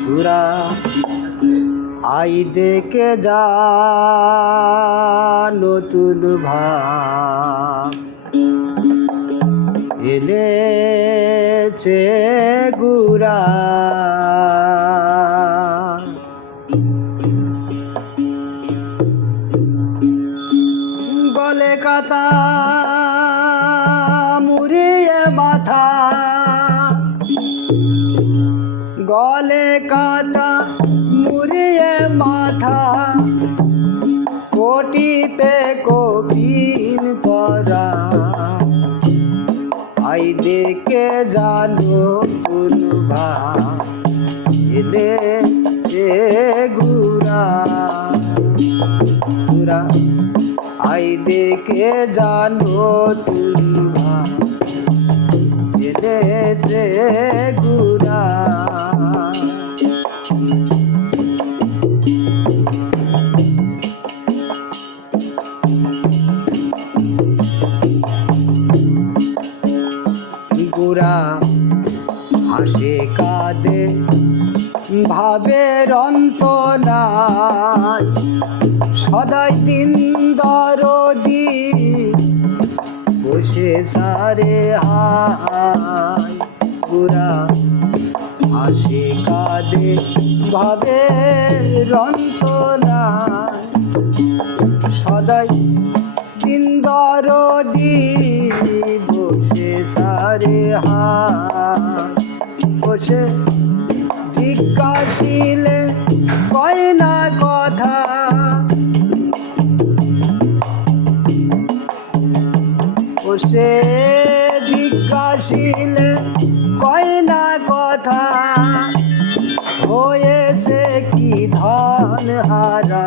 তোরা আই দেখে যা নতুন ভাব এনেছে গুরা গলে কাতা মুড়িয়ে মাথা গলে কাতা মুড়িয়ে মাথা কোটিতে কবিন পরা আই দেখে জানো তুলবা এলে সে গুরা গুরা আই দেখে জানো তুলবা এলে সে গুরা গুরা হাসে কাঁদে ভাবের অন্ত নাই সদাই দিন দরদি বসে সারে হায় গুরা হাসে কাঁদে ভাবের অন্ত নাই সদাই দিন দরদি বসে সারে হায় বসে জিজ্ঞাসিলে কয় না কথা বসে জিজ্ঞাসিলে কয় না কথা হয়েছে কি ধন হারা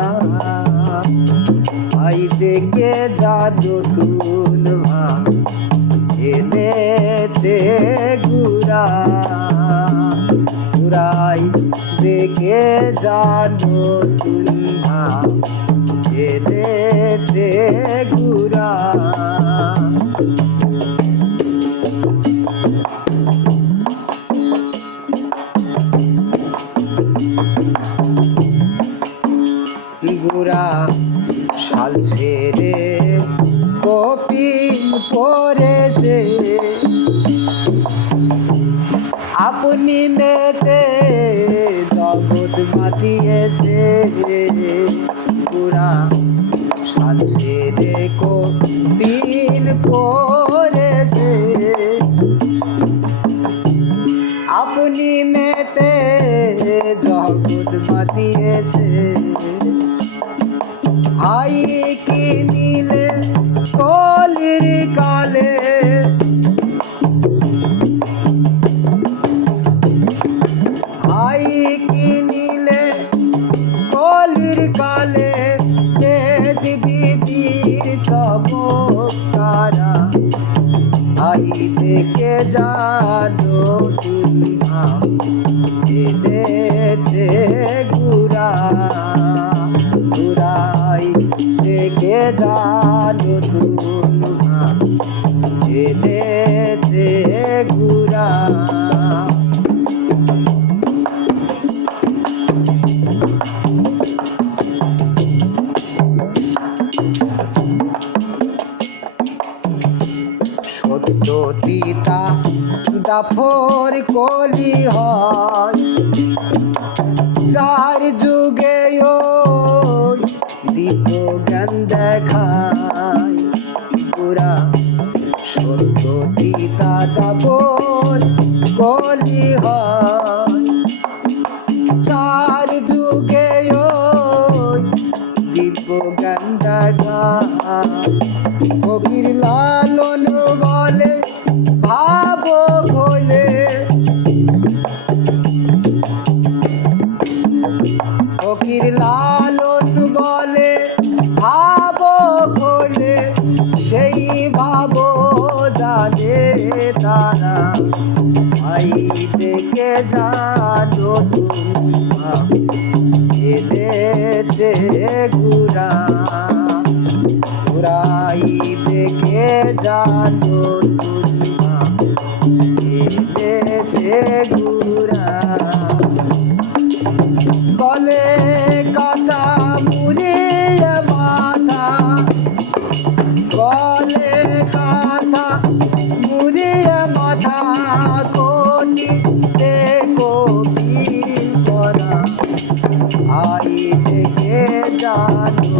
আই দেখে জাদু তুলবা এনেছে গুরা গুরাই দেখে জাদু তুলবা এনেছে গুরা গুরা শাল ছেড়ে কপিল পরেছে আপনি মেতে জগৎ মাতিয়েছে গুরা শাল ছেড়ে কপিল পরেছে আপনি মেতে জগৎ মাতিয়েছে হাই কি নীলে কলির কালে হাই কি নীলে কলির কালে বিধির চমৎকারা আই দেখে জানো তুমি এনেছে গুরা গুরাই দেখে জানো তুমি এনেছে গুরা সত্যতিতা দাফর কলি হয় চার যুগে দীপ জ্ঞান দেখায় পুরা সত্যতিতা দাফর কলি হয় চার যুগে দীপ জ্ঞান দেখায় কবির লালন বলে ভাব খোলে ফকির লালন বলে ভাব খোলে সেই ভাব জানে তারা ভাই দেখে জানো তুমি এনেছে গুরা চতুর্মা সে ঘুরা কলে কাটা মুড়িয়ে মাথা কলে কাটা মুড়িয়ে মাথা কোটিতে কবি করা আই থেকে জানি